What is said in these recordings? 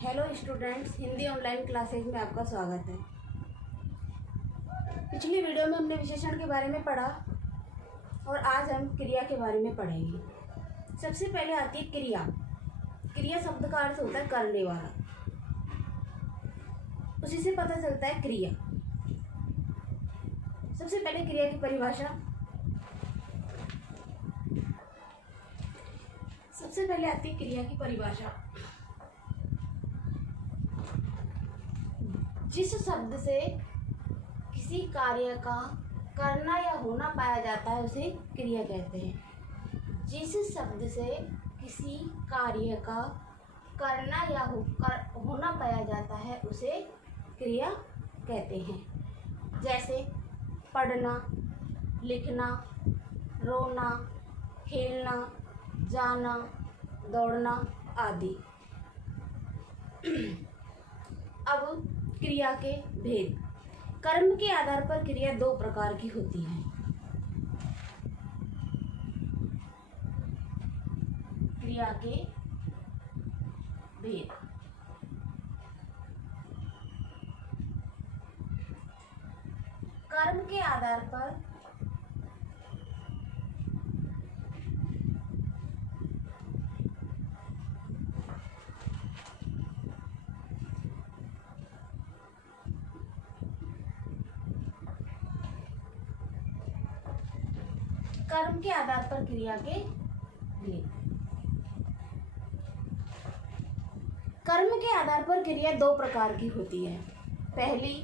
Hello students, Hindi online classes में आपका स्वागत है। पिछली वीडियो में हमने विशेषण के बारे में पढ़ा और आज हम क्रिया के बारे में पढ़ेंगे। सबसे पहले आती है क्रिया। क्रिया शब्द का अर्थ होता है करने वाला, उसी से पता चलता है क्रिया। सबसे पहले क्रिया की परिभाषा। सबसे पहले आती है क्रिया की परिभाषा। जिस शब्द से किसी कार्य का करना या होना पाया जाता है उसे क्रिया कहते हैं। जिस शब्द से किसी कार्य का करना या होना पाया जाता है उसे क्रिया कहते हैं। जैसे पढ़ना, लिखना, रोना, खेलना, जाना, दौड़ना आदि। अब क्रिया के भेद। कर्म के आधार पर क्रिया दो प्रकार की होती है। क्रिया के भेद। कर्म के आधार पर क्रिया के भेद। कर्म के आधार पर क्रिया दो प्रकार की होती है। पहली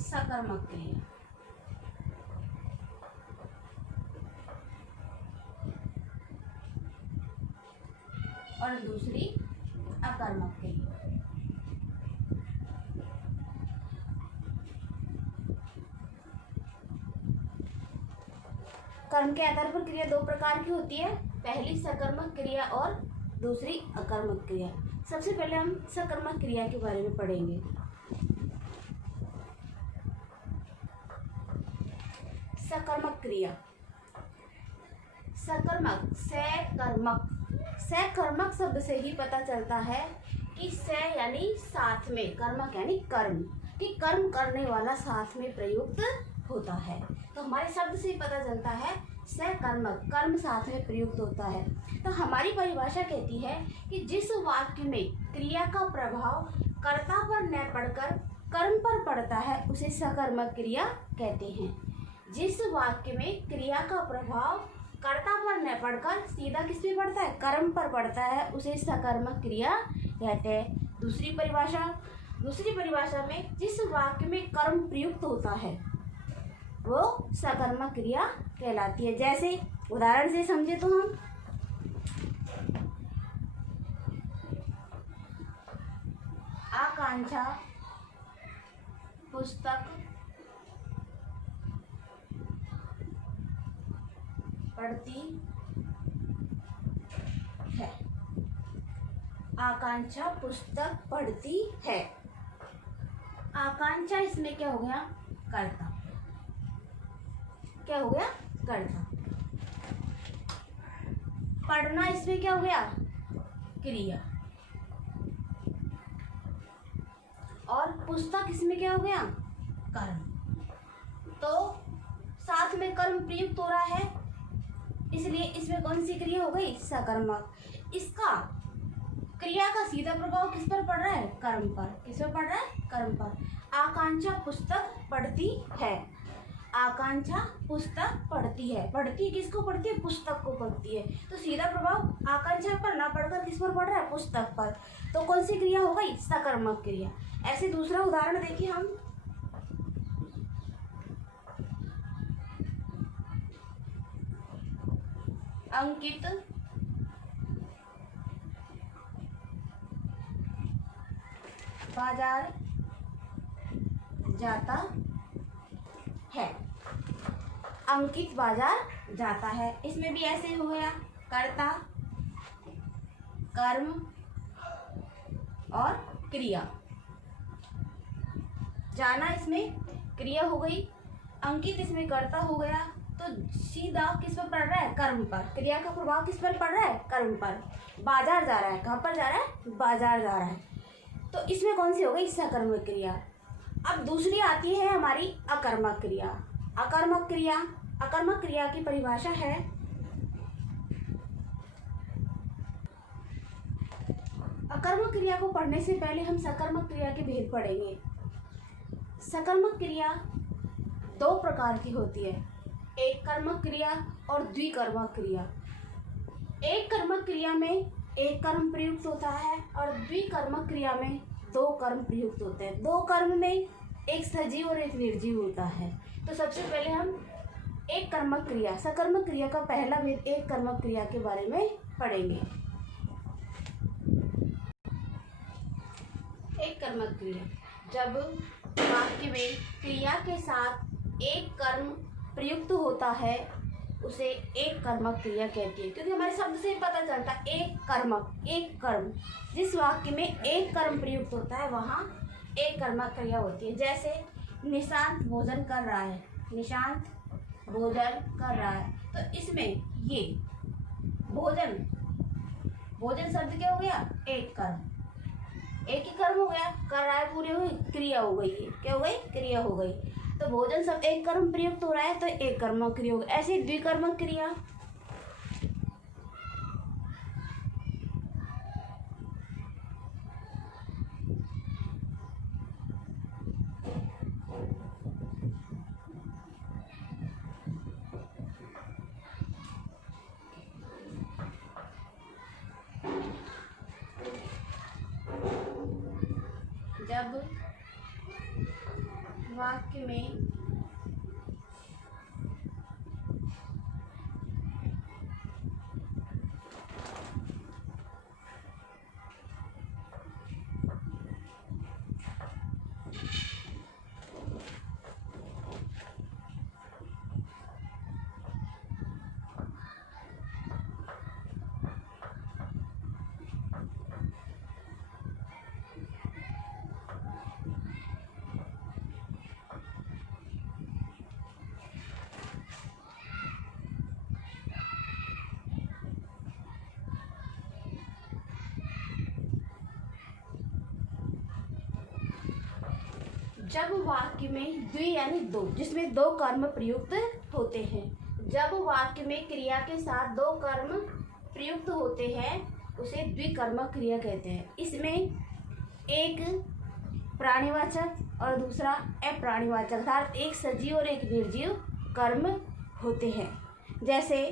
सकर्मक क्रिया और दूसरी अकर्मक क्रिया। कर्म के आधार पर क्रिया दो प्रकार की होती है। पहली सकर्मक क्रिया और दूसरी अकर्मक क्रिया। सबसे पहले हम सकर्मक क्रिया के बारे में पढ़ेंगे। सकर्मक क्रिया। सकर्मक सकर्मक सकर्मक शब्द से ही पता चलता है कि स यानी साथ में, कर्मक यानी कर्म, कि कर्म करने वाला साथ में प्रयुक्त होता है। तो हमारे शब्द से ही पता चलता है सकर्मक, कर्म साथ में प्रयुक्त होता है। तो हमारी परिभाषा कहती है कि जिस वाक्य में क्रिया का प्रभाव कर्ता पर न पड़कर कर्म पर पड़ता है उसे सकर्मक क्रिया कहते हैं। जिस वाक्य में क्रिया का प्रभाव कर्ता पर न पड़कर सीधा किस पे पड़ता है, कर्म पर पड़ता है, उसे सकर्मक क्रिया कहते हैं। दूसरी परिभाषा में जिस वाक्य में कर्म प्रयुक्त होता है वो सकर्मक क्रिया कहलाती है। जैसे उदाहरण से समझे तो हम आकांक्षा पुस्तक पढ़ती है। आकांक्षा पुस्तक पढ़ती है। आकांक्षा इसमें क्या हो गया, कर्ता। क्या हो गया, कर्ता। पढ़ना इसमें क्या हो गया, क्रिया। और पुस्तक इसमें क्या हो गया, कर्म। तो साथ में कर्म प्रयुक्त हो रहा है, इसलिए इसमें कौन सी क्रिया हो गई, सकर्मक। इसका क्रिया का सीधा प्रभाव किस पर पड़ रहा है, कर्म पर। किस पर पड़ रहा है, कर्म पर। आकांक्षा पुस्तक पढ़ती है। आकांक्षा पुस्तक पढ़ती है। पढ़ती किसको पढ़ती है, पुस्तक को पढ़ती है। तो सीधा प्रभाव आकांक्षा पर ना पढ़कर किस पर पड़ रहा है, पुस्तक पर। तो कौन सी क्रिया हो गई, सकर्मक क्रिया। ऐसे दूसरा उदाहरण देखिए हम। अंकित बाजार जाता है। अंकित बाजार जाता है, इसमें भी ऐसे हो गया, कर्ता, कर्म और क्रिया। जाना इसमें क्रिया हो गई, अंकित इसमें कर्ता हो गया, तो सीधा किस पर पड़ रहा है? कर्म पर। क्रिया का प्रभाव किस पर पड़ रहा है? कर्म पर। बाजार जा रहा है, कहाँ पर जा रहा है? बाजार जा रहा है। तो इसमें कौन सी हो गई? सकर्मक क्रिया। अब दूसरी आती है हमारी अकर्मक क्रिया। अकर्मक क्रिया, अकर्मक क्रिया की परिभाषा है अकर्मक क्रिया को पढ़ने से पहले हम सकर्मक क्रिया के भेद पढ़ेंगे। सकर्मक क्रिया दो प्रकार की होती है, एक कर्मक क्रिया और द्विकर्मक क्रिया। एक कर्मक क्रिया में एक कर्म प्रयुक्त होता है और द्विकर्मक क्रिया में दो कर्म प्रयुक्त होते हैं। दो कर्म में एक सजीव और एक निर्जीव होता है। तो सबसे पहले हम एक कर्मक क्रिया, सकर्मक क्रिया का पहला भेद एक कर्मक क्रिया के बारे में पढ़ेंगे। एक कर्मक क्रिया, जब वाक्य में क्रिया के साथ एक कर्म प्रयुक्त होता है उसे एक कर्मक क्रिया कहती है। क्योंकि हमारे शब्द से पता चलता है एक कर्मक, एक कर्म। जिस वाक्य में एक कर्म प्रयुक्त होता है वहाँ एक कर्मक क्रिया होती है। जैसे निशांत भोजन कर रहा है, निशांत भोजन कर रहा है, तो इसमें ये भोजन, भोजन शब्द क्या हो गया? एक कर्म, एक ही कर्म हो गया, कर रहा है पूरी हो गई, क्रिया हो गई। क्या हो गई? क्रिया हो गई। तो भोजन सब एक कर्म प्रयुक्त हो रहा है तो एक कर्मक क्रिया हो गई। ऐसे द्विकर्मक क्रिया, जब वाक्य में जब वाक्य में द्वि यानी दो, जिसमें दो कर्म प्रयुक्त होते हैं, जब वाक्य में क्रिया के साथ दो कर्म प्रयुक्त होते हैं उसे द्विकर्मक क्रिया कहते हैं। इसमें एक प्राणीवाचक और दूसरा अप्राणीवाचक, अर्थात एक सजीव और एक निर्जीव कर्म होते हैं। जैसे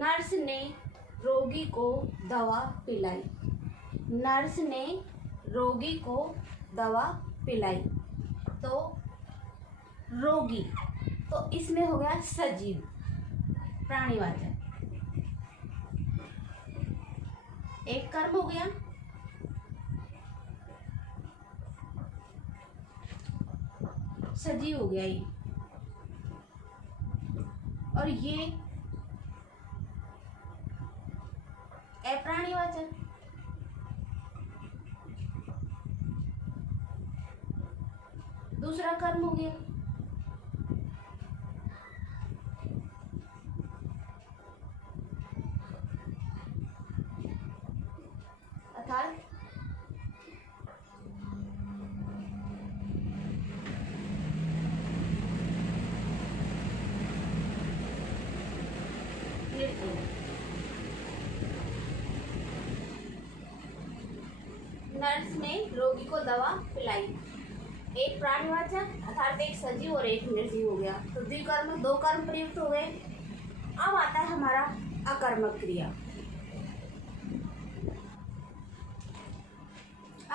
नर्स ने रोगी को दवा पिलाई, नर्स ने रोगी को दवा पिलाई। तो रोगी, तो इसमें हो गया सजीव, प्राणीवाचक, एक कर्म हो गया। सजीव हो गया ये, और ये अप्राणीवाचक, दूसरा कर्म हो गया। अर्थात नर्स ने रोगी को दवा पिलाई, एक प्राणीवाचक अर्थात एक सजीव और एक निर्जीव हो गया। तो द्विकर्म, दो कर्म प्रयुक्त हो गए। अब आता है हमारा अकर्मक क्रिया।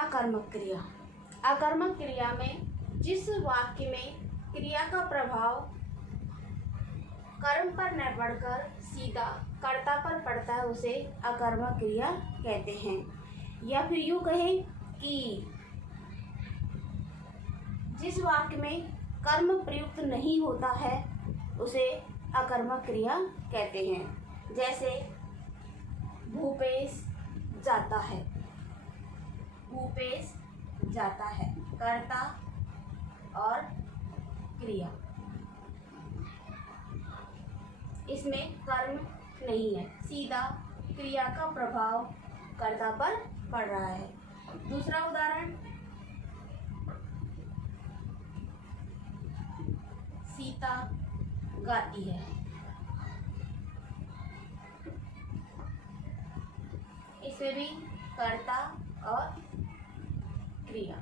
अकर्मक क्रिया, अकर्मक क्रिया में जिस वाक्य में क्रिया का प्रभाव कर्म पर न पड़कर सीधा कर्ता पर पड़ता है उसे अकर्मक क्रिया कहते हैं। या फिर यूँ कहें कि जिस वाक्य में कर्म प्रयुक्त नहीं होता है उसे अकर्मक क्रिया कहते हैं। जैसे भूपेश जाता है, भूपेश जाता है, कर्ता और क्रिया, इसमें कर्म नहीं है, सीधा क्रिया का प्रभाव कर्ता पर पड़ रहा है। दूसरा उदाहरण, सीता गाती है, इसमें भी कर्ता और क्रिया।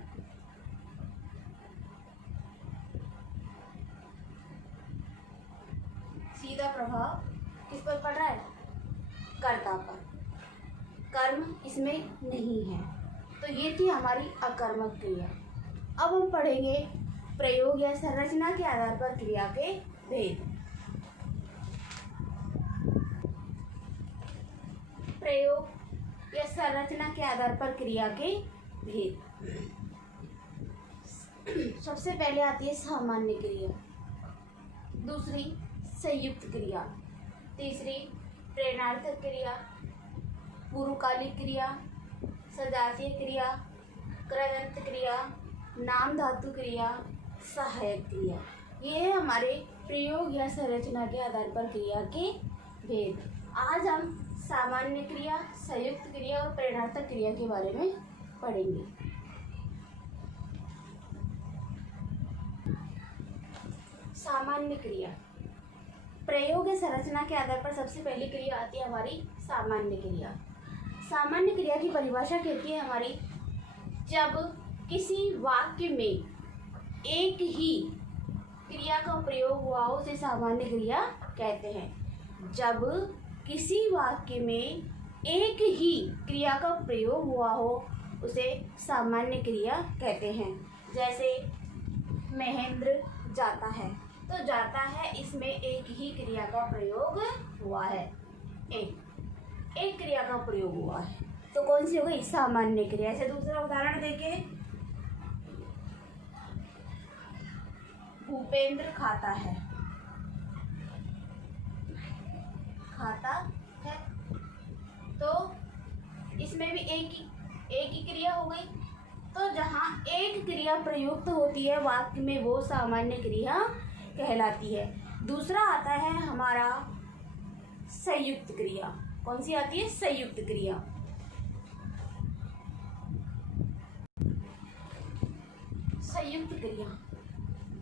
सीधा प्रभाव किस पर पड़ रहा है? कर्ता पर, कर्म इसमें नहीं है। तो ये थी हमारी अकर्मक क्रिया। अब हम पढ़ेंगे प्रयोग या संरचना के आधार पर क्रिया के भेद। प्रयोग या संरचना के आधार पर क्रिया के भेद। सबसे पहले आती है सामान्य क्रिया, दूसरी संयुक्त क्रिया, तीसरी प्रेरणार्थक क्रिया, पूर्वकालिक क्रिया, सजातीय क्रिया, कृदंत क्रिया, नाम धातु क्रिया, सहायक क्रिया। ये है हमारे प्रयोग या संरचना के आधार पर क्रिया के भेद। आज हम सामान्य क्रिया, संयुक्त क्रिया और प्रेरणार्थक क्रिया के बारे में पढ़ेंगे। सामान्य क्रिया, प्रयोग या संरचना के आधार पर सबसे पहली क्रिया आती है हमारी सामान्य क्रिया। सामान्य क्रिया की परिभाषा कहती है हमारी, जब किसी वाक्य में एक ही क्रिया का प्रयोग हुआ हो उसे सामान्य क्रिया कहते हैं। जब किसी वाक्य में एक ही क्रिया का प्रयोग हुआ हो उसे सामान्य क्रिया कहते हैं। जैसे महेंद्र जाता है, तो जाता है इसमें एक ही क्रिया का प्रयोग हुआ है, एक क्रिया का प्रयोग हुआ है, तो कौन सी हो गई? सामान्य क्रिया। ऐसे दूसरा उदाहरण देखें, भूपेंद्र खाता है, खाता है, तो इसमें भी एक ही क्रिया हो गई। तो जहाँ एक क्रिया प्रयुक्त होती है वाक्य में वो सामान्य क्रिया कहलाती है। दूसरा आता है हमारा संयुक्त क्रिया। कौन सी आती है? संयुक्त क्रिया। संयुक्त क्रिया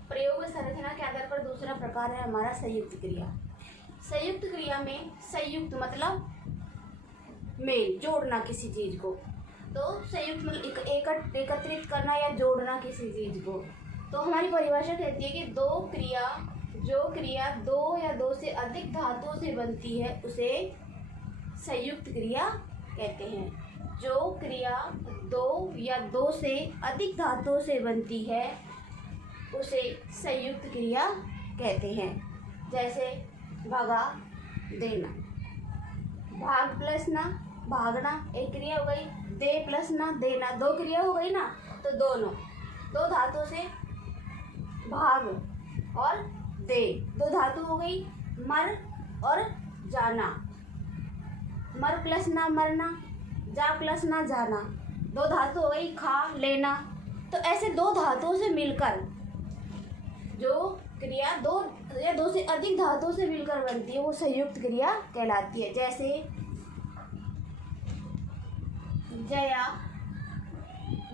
प्रयोग संरचना के आधार पर दूसरा प्रकार है हमारा संयुक्त क्रिया। संयुक्त क्रिया में संयुक्त मतलब मेल, जोड़ना किसी चीज को, तो संयुक्त मतलब एकत्रित करना या जोड़ना किसी चीज को। तो हमारी परिभाषा कहती है कि जो क्रिया दो या दो से अधिक धातुओं से बनती है उसे संयुक्त क्रिया कहते हैं। जो क्रिया दो या दो से अधिक धातुओं से बनती है उसे संयुक्त क्रिया कहते हैं। जैसे भगा देना, भाग प्लस ना भागना एक क्रिया हो गई, दे प्लस ना देना दो क्रिया हो गई ना। तो दोनों दो धातुओं से भाग और दे दो धातु हो गई, मर और जाना, मर प्लस ना मरना, जा प्लस ना जाना दो धातु हो गई, खा लेना। तो ऐसे दो धातुओं से मिलकर जो क्रिया दो या दो से अधिक धातुओं से मिलकर बनती है वो संयुक्त क्रिया कहलाती है। जैसे जया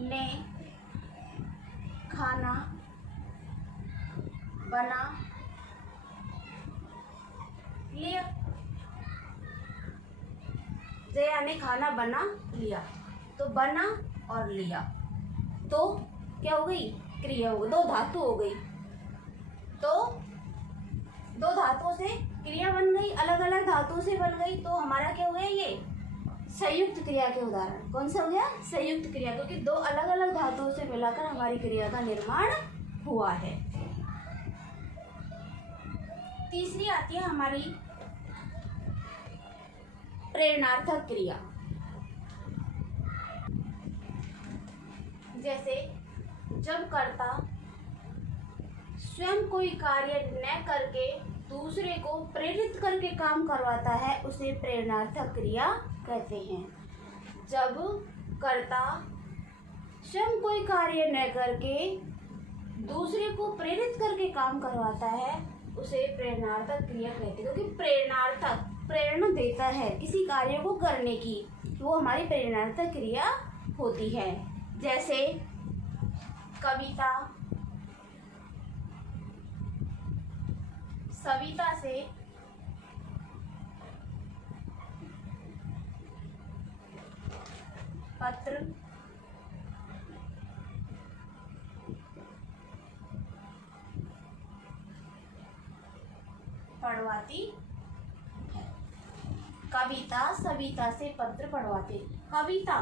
ने खाना बना लिया, जया ने खाना बना लिया, तो बना और लिया तो क्या हो गई? क्रिया हो गई, दो धातु हो गई। तो दो धातुओं से क्रिया बन गई, अलग अलग धातुओं से बन गई, तो हमारा क्या हो गया? ये संयुक्त क्रिया के उदाहरण। कौन सा हो गया? संयुक्त क्रिया, क्योंकि दो अलग अलग धातुओं से मिलाकर हमारी क्रिया का निर्माण हुआ है। तीसरी आती है हमारी प्रेरणार्थक क्रिया। जैसे जब कर्ता स्वयं कोई कार्य न करके दूसरे को प्रेरित करके काम करवाता है, उसे प्रेरणार्थक क्रिया कहते हैं। जब कर्ता स्वयं कोई कार्य न करके दूसरे को प्रेरित करके काम करवाता है, उसे प्रेरणार्थक क्रिया कहते हैं। क्योंकि प्रेरणार्थक प्रेरणा देता है किसी कार्य को करने की, वो हमारी प्रेरणार्थक क्रिया होती है। जैसे कविता सविता से पत्र पढ़वाती है। कविता सविता से पत्र पढ़वाती। कविता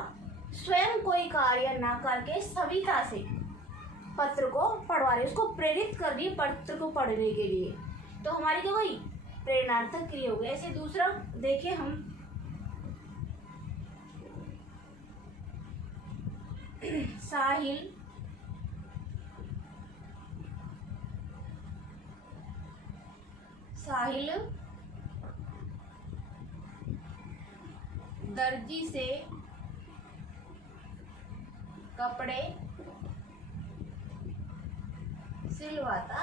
स्वयं कोई कार्य ना करके सविता से पत्र को पढ़वा रही, उसको प्रेरित कर रही है पत्र को पढ़ने के लिए, तो हमारी क्या हुई? प्रेरणार्थक क्रिया हो गई। ऐसे दूसरा देखिए हम साहिल दर्जी से कपड़े सिलवाता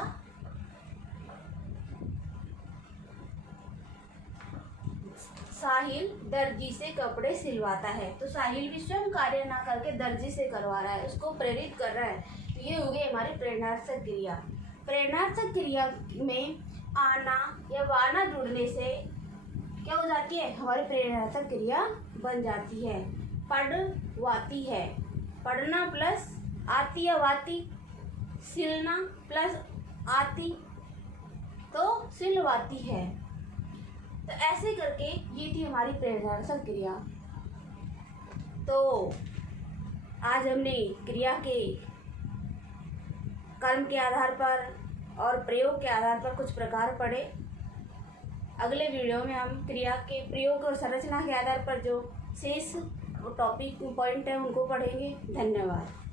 साहिल दर्जी से कपड़े सिलवाता है, तो साहिल भी स्वयं कार्य ना करके दर्जी से करवा रहा है, उसको प्रेरित कर रहा है। तो ये हो गई हमारी प्रेरणार्थक क्रिया। प्रेरणार्थक क्रिया में आना या वाना जुड़ने से क्या हो जाती है? हमारी प्रेरणार्थक क्रिया बन जाती है। पढ़वाती है, पढ़ना प्लस आती या वाती, सिलना प्लस आती तो सिलवाती है। तो ऐसे करके ये थी हमारी प्रेरणार्थक क्रिया। तो आज हमने क्रिया के कर्म के आधार पर और प्रयोग के आधार पर कुछ प्रकार पढ़े। अगले वीडियो में हम क्रिया के प्रयोग और संरचना के आधार पर जो शेष टॉपिक पॉइंट है उनको पढ़ेंगे। धन्यवाद।